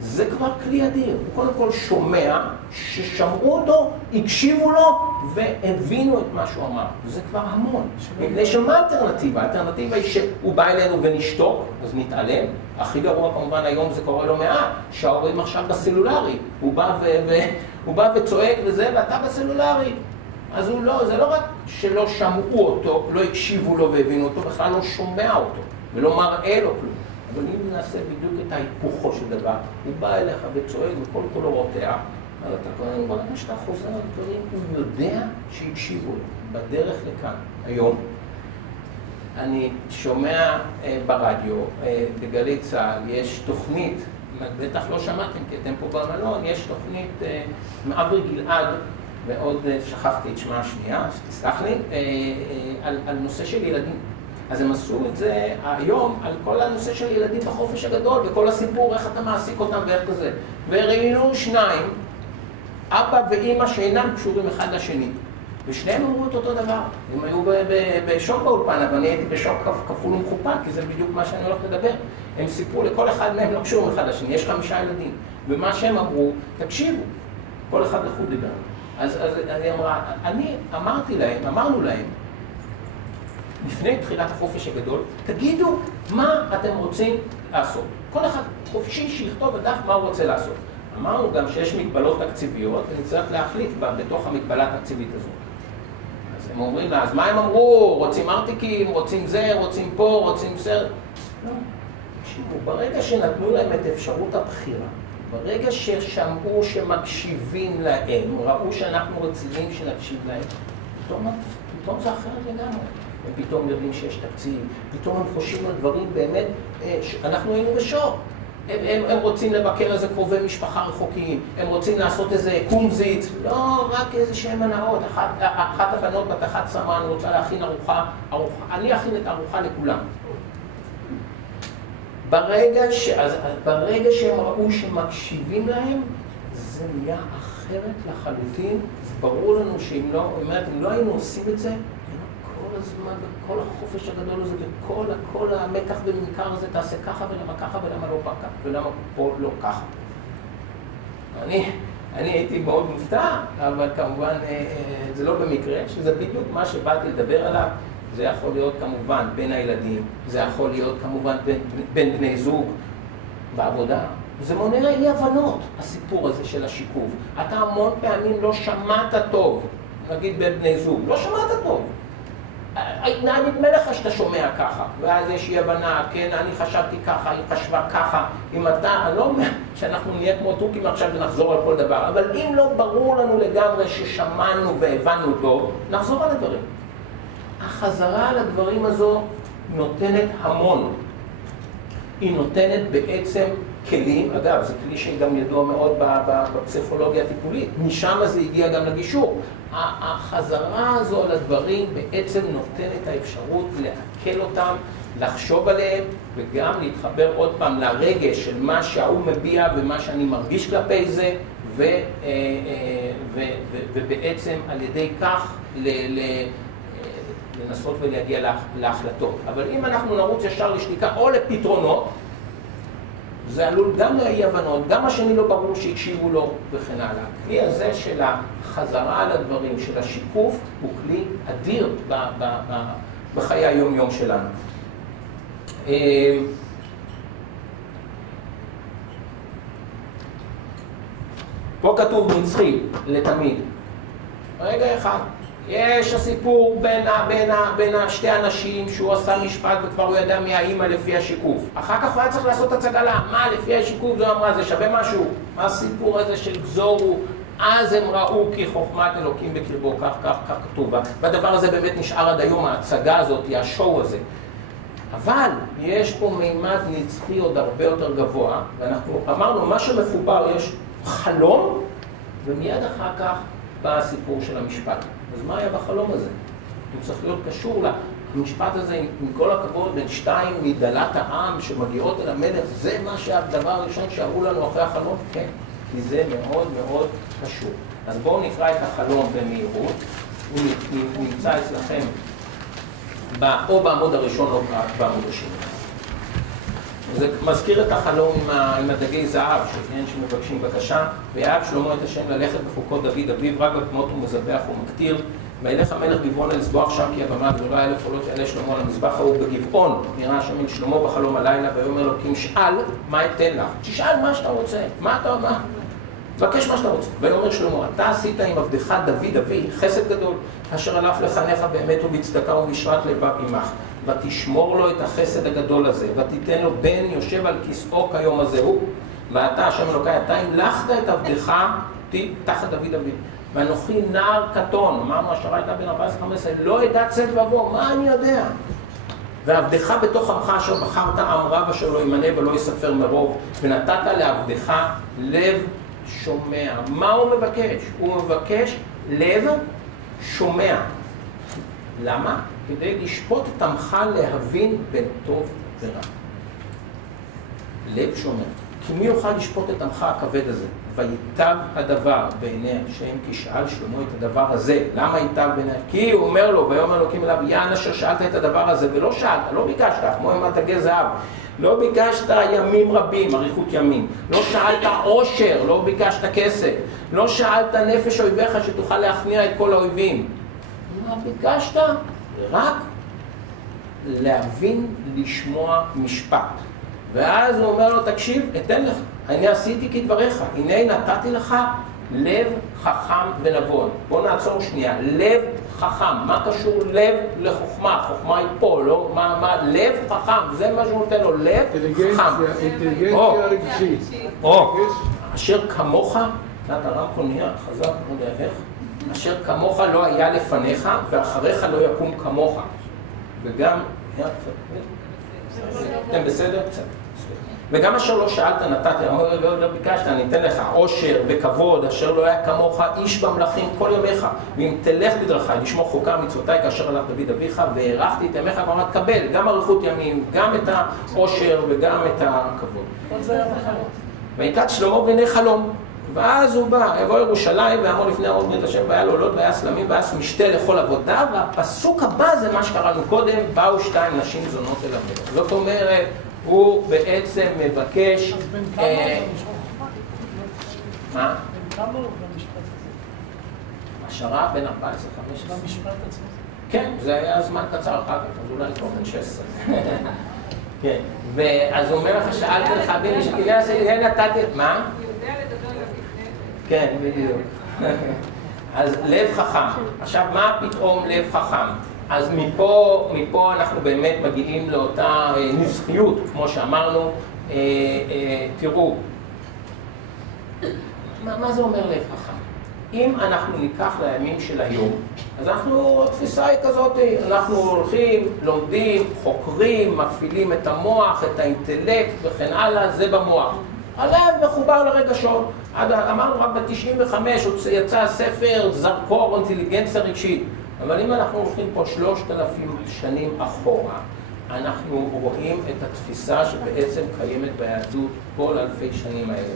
זה כבר כלי אדיר. הוא קודם כל שומע, ששמעו אותו, הקשיבו לו והבינו את מה שהוא אמר. וזה כבר המון. מפני שמה האלטרנטיבה? האלטרנטיבה היא שהוא בא אלינו ונשתוק, אז נתעלם. הכי גרוע כמובן היום זה קורה לא מעט, שההורים עכשיו בסלולרי. הוא בא וצועק וזה, ואתה בסלולרי. אז הוא לא, זה לא רק שלא שמעו אותו, לא הקשיבו לו והבינו אותו, בכלל לא שומע אותו, ולא מראה לו כלום. אבל אם נעשה בדיוק את ההיפוכו של דבר, הוא בא אליך וצועק וכל כולו רותח, אז אתה קודם, ברגע שאתה חוזר על דברים, הוא יודע שהקשיבו לו. בדרך לכאן, היום, אני שומע ברדיו, בגלי צה"ל, יש תוכנית, בטח לא שמעתם כי אתם פה במלון, יש תוכנית מאברי גלעד, ועוד שכחתי את שמה השנייה, תסלח לי, על נושא של ילדים. אז הם עשו את זה היום על כל הנושא של ילדים בחופש הגדול, וכל הסיפור, איך אתה מעסיק אותם ואיך כזה. וראינו שניים, אבא ואמא שאינם קשורים אחד לשני. ושניהם אמרו את אותו דבר. הם היו בשוק באולפן, אבל אני הייתי בשוק כפול ומכופל, כי זה בדיוק מה שאני הולך לדבר. הם סיפרו לכל אחד מהם לא קשורים אחד לשני, יש 5 ילדים. ומה שהם אמרו, תקשיבו, כל אחד לחוד דיבר. אז אני אמרנו להם, לפני תחילת החופש הגדול, תגידו מה אתם רוצים לעשות. כל אחד חופשי שיכתוב בדף מה הוא רוצה לעשות. אמרנו גם שיש מגבלות תקציביות, ונצטרך להחליט בתוך המגבלה התקציבית הזו. אז הם אומרים לה, אז מה הם אמרו? רוצים ארטיקים, רוצים זה, רוצים פה, רוצים סרט? לא, תקשיבו, ברגע שנתנו להם את אפשרות הבחירה, ברגע ששמעו שמקשיבים להם, ראו שאנחנו רציניים שנקשיב להם, פתאום זה אחרת לגמרי. הם פתאום יודעים שיש תקציב, פתאום הם חושבים על דברים באמת, אנחנו היינו בשוק. הם רוצים לבקר איזה קרובי משפחה רחוקים, הם רוצים לעשות איזה קומזיץ, לא רק איזה שהם הנאות. אחת הבנות בת 11 אני רוצה להכין ארוחה, אני אכין את הארוחה לכולם. ברגע שהם ראו שמקשיבים להם, זה נהיה אחרת לחלוטין. זה ברור לנו שאם לא היינו עושים את זה, כל הזמן, בכל החופש הגדול הזה, בכל המתח ומנכר הזה, תעשה ככה ולמה ככה ולמה לא ככה, ולמה פה לא ככה. אני הייתי מאוד מופתע, אבל כמובן זה לא במקרה, שזה בדיוק מה שבאתי לדבר עליו. זה יכול להיות כמובן בין הילדים, זה יכול להיות כמובן בין בני זוג בעבודה. זה מונע אי הבנות, הסיפור הזה של השיקוף. אתה המון פעמים לא שמעת טוב, נגיד בין בני זוג, לא שמעת טוב. נדמה לך שאתה שומע ככה, ואז יש אי הבנה, כן, אני חשבתי ככה, היא חשבה ככה. אם אתה, אני לא אומר שאנחנו נהיה כמו טורקים עכשיו ונחזור על כל דבר, אבל אם לא ברור לנו לגמרי ששמענו והבנו טוב, נחזור על הדברים. החזרה על הדברים הזו נותנת המון. היא נותנת בעצם כלים, אגב, זה כלי שגם ידוע מאוד בפסיכולוגיה הטיפולית, משם זה הגיע גם לגישור. החזרה הזו על הדברים בעצם נותנת האפשרות להקל אותם, לחשוב עליהם, וגם להתחבר עוד פעם לרגש של מה שההוא מביע ומה שאני מרגיש כלפי זה, ובעצם על ידי כך לנסות ולהגיע להחלטות. אבל אם אנחנו נרוץ ישר לשתיקה או לפתרונות, זה עלול גם לאי הבנות, גם השני לא ברור שהקשיבו לו וכן הלאה. הכלי הזה של החזרה על הדברים, של השיקוף, הוא כלי אדיר בחיי היום-יום שלנו. פה כתוב נצחי לתמיד. רגע אחד. יש הסיפור בין שתי אנשים שהוא עשה משפט וכבר הוא ידע מי האמא לפי השיקוף. אחר כך הוא היה צריך לעשות הצגה לה, מה לפי השיקוף? זו אמרה, זה שווה משהו? מה הסיפור הזה של גזורו? אז הם ראו כי חוכמת אלוקים בקרבו, כך כתוב. והדבר הזה באמת נשאר עד היום, ההצגה הזאת, השואו הזה. אבל יש פה מימד נצחי עוד הרבה יותר גבוה, ואנחנו אמרנו, מה שמחובר יש חלום, ומיד אחר כך בא הסיפור של המשפט. אז מה היה בחלום הזה? הוא צריך להיות קשור למשפט הזה, עם כל הכבוד, בין שתיים מדלת העם שמגיעות אל המלך, זה מה שהדבר הראשון שאמרו לנו אחרי החלום? כן, כי זה מאוד מאוד קשור. אז בואו נקרא את החלום במהירות, הוא נמצא אצלכם או בעמוד הראשון או בעמוד השני. זה מזכיר את החלום עם הדגי זהב, שכן שמבקשים בקשה, ויאהב שלמה את השם ללכת בחוקות דוד אביו, רק בפמות הוא מזבח ומקטיר, וילך המלך גבעון לזבוח שם כי הבמה גדולה 1000 עולות יעלה שלמה על המזבח ההוא בגבעון, נראה השם אל שלמה בחלום הלילה, ויאמר אלוקים שאל מה אתן לך, תשאל מה שאתה רוצה, מה אתה אומר? תבקש מה שאתה רוצה. ויאמר שלמה, אתה עשית עם עבדך דוד אבי חסד גדול, אשר הלך לחנך באמת ובצדקה ובישרת לבב עמך, ותשמור לו את החסד הגדול הזה, ותיתן לו בן יושב על כיסאו כיום הזה הוא, ואתה השם אלוקי, אתה המלכת את עבדך תחת דוד אבי. ואנוכי נער קטון, אמרנו השרה הייתה בין 14-15, לא ידע צאת ובוא, מה אני יודע? ועבדך בתוך עמך אשר בחרת עם רב אשר לא ימנה ולא יספר מרוב, ונתת לעבדך לב שומע. מה הוא מבקש? הוא מבקש לב שומע. למה? כדי לשפוט את עמך להבין בין טוב ורע. לב שומע. כי מי יוכל לשפוט את עמך הכבד הזה? ויטב הדבר בעיני השם כי שאל שלמה את הדבר הזה. למה ייטב בעיני? כי הוא אומר לו, ויאמר אלוקים אליו, יען אשר שאלת את הדבר הזה, ולא שאלת, לא ביקשת, כמו עם דגי זהב. לא ביקשת ימים רבים, אריכות ימים. לא שאלת עושר, לא ביקשת כסף. לא שאלת נפש אויביך שתוכל להכניע את כל האויבים. מה ביקשת? רק להבין, לשמוע משפט. ואז הוא אומר לו, תקשיב, אתן לך. אני עשיתי כדבריך. הנה נתתי לך לב חכם ונבון. בוא נעצור שנייה. לב חכם. מה קשור לב לחוכמה? חוכמה היא פה, לא? מה? לב חכם. זה מה שהוא נותן לו. לב חכם. אינטליגנציה רגשית. אשר כמוך, תת הרמקול נהיה חזק, לא יודע איך. אשר כמוך לא היה לפניך, ואחריך לא יקום כמוך. וגם, אתם בסדר? קצת. וגם אשר לא שאלת נתתי, לא ביקשת, אני אתן לך עושר וכבוד, אשר לא היה כמוך איש במלכים כל ימיך, ואם תלך בדרכי, לשמור חוקה מצוותיי כאשר הלך דוד אביך, והארכתי את ימיך, כלומר תקבל גם אריכות ימים, גם את העושר וגם את הכבוד. כל זה היה בחלום. ויקץ שלמה בעיני חלום. ואז הוא בא, יבוא ירושלים ויעמוד לפני ארון ברית השם, והיה לו עולות והיה סלמים והיה משתה לכל עבודה, והפסוק הבא זה מה שקראנו קודם, באו 2 נשים זונות אל המלך. זאת אומרת, הוא בעצם מבקש... אז בין כמה הוא במשפט? מה? בין כמה הוא במשפט הזה? השרה בין 14-15. במשפט עצמו? כן, זה היה זמן קצר אחר כך, אז אולי כבר בן 16. כן, ואז הוא אומר לך, שאלתי לך בין שכדאי נתתי... מה? כן, בדיוק. אז לב חכם. עכשיו, מה פתאום לב חכם? אז מפה אנחנו באמת מגיעים לאותה נזכיות, כמו שאמרנו. תראו, מה זה אומר לב חכם? אם אנחנו ניקח לימים של היום, אז התפיסה היא כזאת, אנחנו הולכים, לומדים, חוקרים, מפעילים את המוח, את האינטלקט וכן הלאה, זה במוח. הלב מחובר לרגשות. אמרנו רק ב-95 יצא ספר זרקור אינטליגנציה רגשית. אבל אם אנחנו הולכים פה 3,000 שנים אחורה, אנחנו רואים את התפיסה שבעצם קיימת ביהדות כל אלפי שנים האלה.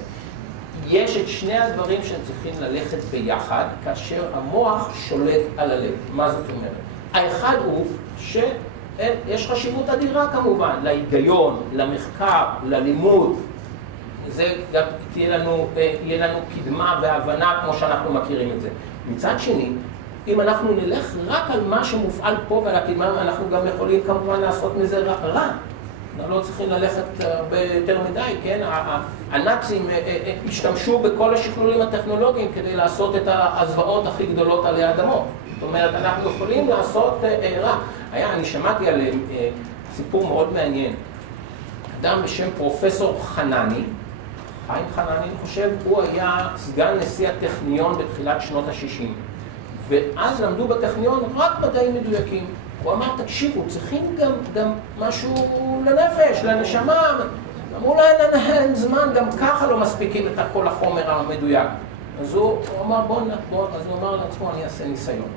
יש את שני הדברים שהם צריכים ללכת ביחד, כאשר המוח שולט על הלב. מה זאת אומרת? האחד הוא שיש חשיבות אדירה כמובן, להיגיון, למחקר, ללימוד. זה גם יהיה לנו קדמה והבנה כמו שאנחנו מכירים את זה. מצד שני, אם אנחנו נלך רק על מה שמופעל פה ועל הקדמה, אנחנו גם יכולים כמובן לעשות מזה רע. אנחנו לא צריכים ללכת הרבה יותר מדי, כן? הנאצים השתמשו בכל השכלולים הטכנולוגיים כדי לעשות את הזוועות הכי גדולות עלי האדמות. זאת אומרת, אנחנו יכולים לעשות רע. אני שמעתי על סיפור מאוד מעניין. אדם בשם פרופסור חנני, חיים חנני, אני חושב, הוא היה סגן נשיא הטכניון בתחילת שנות ה-60. ואז למדו בטכניון רק מדעים מדויקים. הוא אמר, תקשיבו, צריכים גם משהו לנפש, לנשמה. אמרו להם, אין זמן, גם ככה לא מספיקים את כל החומר המדויק. אז הוא אמר, אז הוא אמר לעצמו, אני אעשה ניסיון.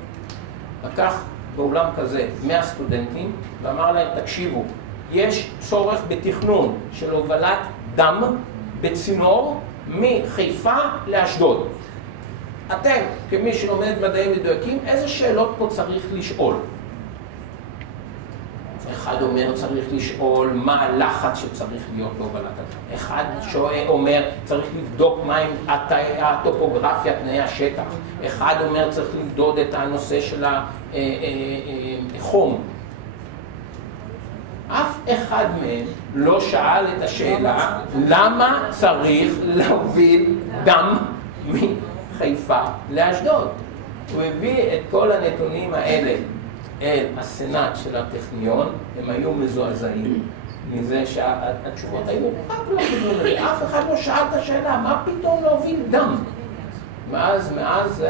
לקח באולם כזה 100 סטודנטים, ואמר להם, תקשיבו, יש צורך בתכנון של הובלת דם בצינור מחיפה לאשדוד. אתם, כמי שלומד מדעים מדויקים, איזה שאלות פה צריך לשאול? אחד אומר צריך לשאול מה הלחץ שצריך להיות בהובלת הדם. אחד אומר צריך לבדוק מהם הטופוגרפיה, תנאי השטח. אחד אומר צריך למדוד את הנושא של החום. אף אחד מהם לא שאל את השאלה למה צריך להוביל דם מחיפה לאשדוד. הוא הביא את כל הנתונים האלה אל הסנאט של הטכניון, הם היו מזועזעים מזה שהתשובות היו רק לא כיוון, אף אחד לא שאל את השאלה, מה פתאום להוביל דם? מאז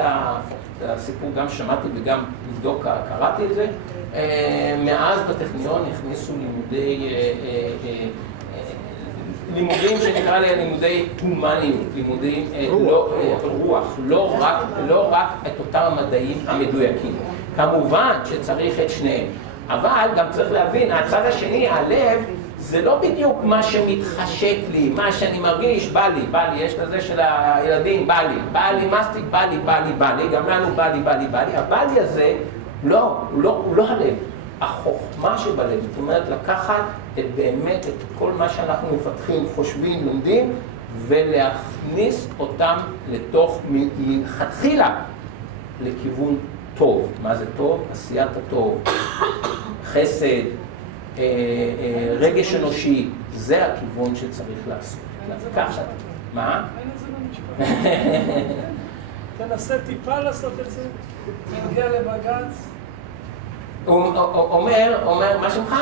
הסיפור גם שמעתי וגם לבדוק, קראתי את זה, מאז בטכניון הכניסו לימודים שנקרא לי לימודי הומניות, לימודים רוח, לא רק את אותם המדעים המדויקים. כמובן שצריך את שניהם, אבל גם צריך להבין, הצד השני, הלב, זה לא בדיוק מה שמתחשק לי, מה שאני מרגיש, בא לי, יש לזה של הילדים, בא לי מסטיק, בא לי, גם לנו בא לי, הבא לי הזה, הוא לא הלב, החוכמה שבלב, זאת אומרת לקחת באמת את כל מה שאנחנו מפתחים, חושבים, לומדים, ולהכניס אותם לתוך מלכתחילה לכיוון טוב. מה זה טוב? עשיית הטוב, חסד, רגש אנושי, זה הכיוון שצריך לעשות. ככה. מה? אין את זה במשפט. תנסה טיפה לעשות את זה, נגיע לבג"ץ. אומר, מה שמך?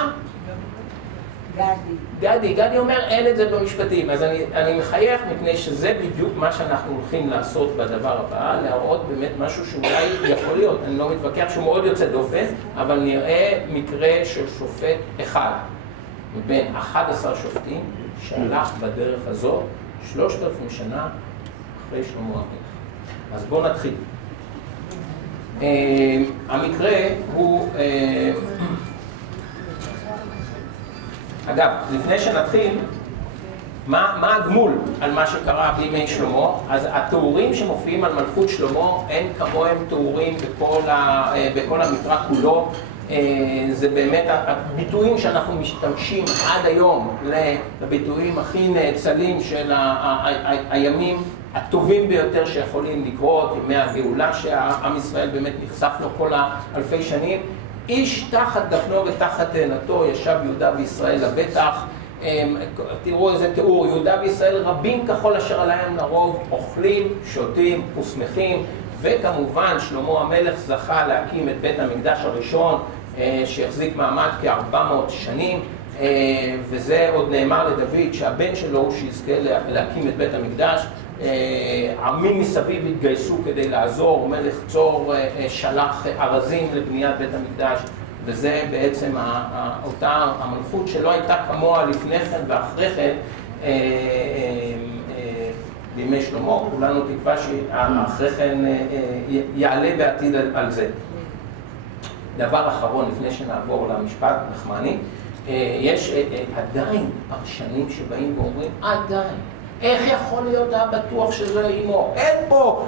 גדי אומר, אין את זה במשפטים, אז אני מחייך מפני שזה בדיוק מה שאנחנו הולכים לעשות בדבר הבא, להראות באמת משהו שאולי יכול להיות, אני לא מתווכח שהוא מאוד יוצא דופן, אבל נראה מקרה של שופט אחד, מבין 11 שופטים, שהלך בדרך הזו 3,000 שנה אחרי שלמה המלך. אז בואו נתחיל. המקרה הוא... אגב, לפני שנתחיל, מה הגמול על מה שקרה בימי שלמה? אז התיאורים שמופיעים על מלכות שלמה אין כמוהם תיאורים בכל המקרא כולו. זה באמת הביטויים שאנחנו משתמשים עד היום לביטויים הכי נאצלים של הימים הטובים ביותר שיכולים לקרות, ימי הגאולה שהעם ישראל באמת נחשף לו כל האלפי שנים. איש תחת דפנו ותחת תאנתו ישב יהודה וישראל לבטח. תראו איזה תיאור, יהודה וישראל רבים ככל אשר עליהם לרוב, אוכלים, שותים ושמחים, וכמובן שלמה המלך זכה להקים את בית המקדש הראשון שהחזיק מעמד כ-400 שנים, וזה עוד נאמר לדוד שהבן שלו הוא שיזכה להקים את בית המקדש. עמים מסביב התגייסו כדי לעזור, מלך צור שלח ארזים לבניית בית המקדש, וזה בעצם אותה המלכות שלא הייתה כמוה לפני כן ואחרי כן בימי שלמה. כולנו תקווה שאחרי כן יעלה בעתיד על זה. דבר אחרון לפני שנעבור למשפט נחמני, יש עדיין פרשנים שבאים ואומרים עדיין איך יכול להיות בטוח שזה אימו? אין פה,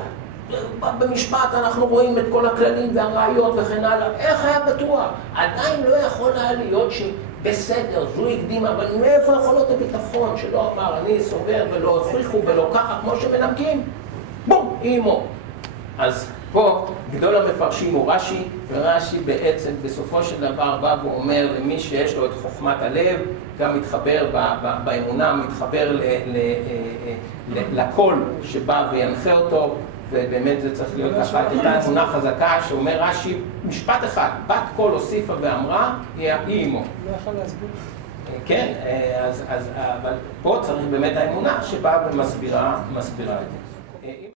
במשפט אנחנו רואים את כל הכללים והראיות וכן הלאה, איך היה בטוח? עדיין לא יכול היה להיות שבסדר, זו הקדימה, אבל מאיפה יכול להיות הביטחון שלא אמר אני סובר ולא הפריחו ולא ככה כמו שמנמקים? בום, אימו. אז פה גדול המפרשים הוא רש"י, ורש"י בעצם בסופו של דבר בא ואומר למי שיש לו את חוכמת הלב, גם מתחבר באמונה, מתחבר לקול שבא וינחה אותו, ובאמת זה צריך להיות ככה, הייתה אמונה חזקה שאומר רש"י משפט אחד, בת קול הוסיפה ואמרה, היא עמו. לא יכול להסביר. כן, אבל פה צריך באמת האמונה שבאה ומסבירה את זה.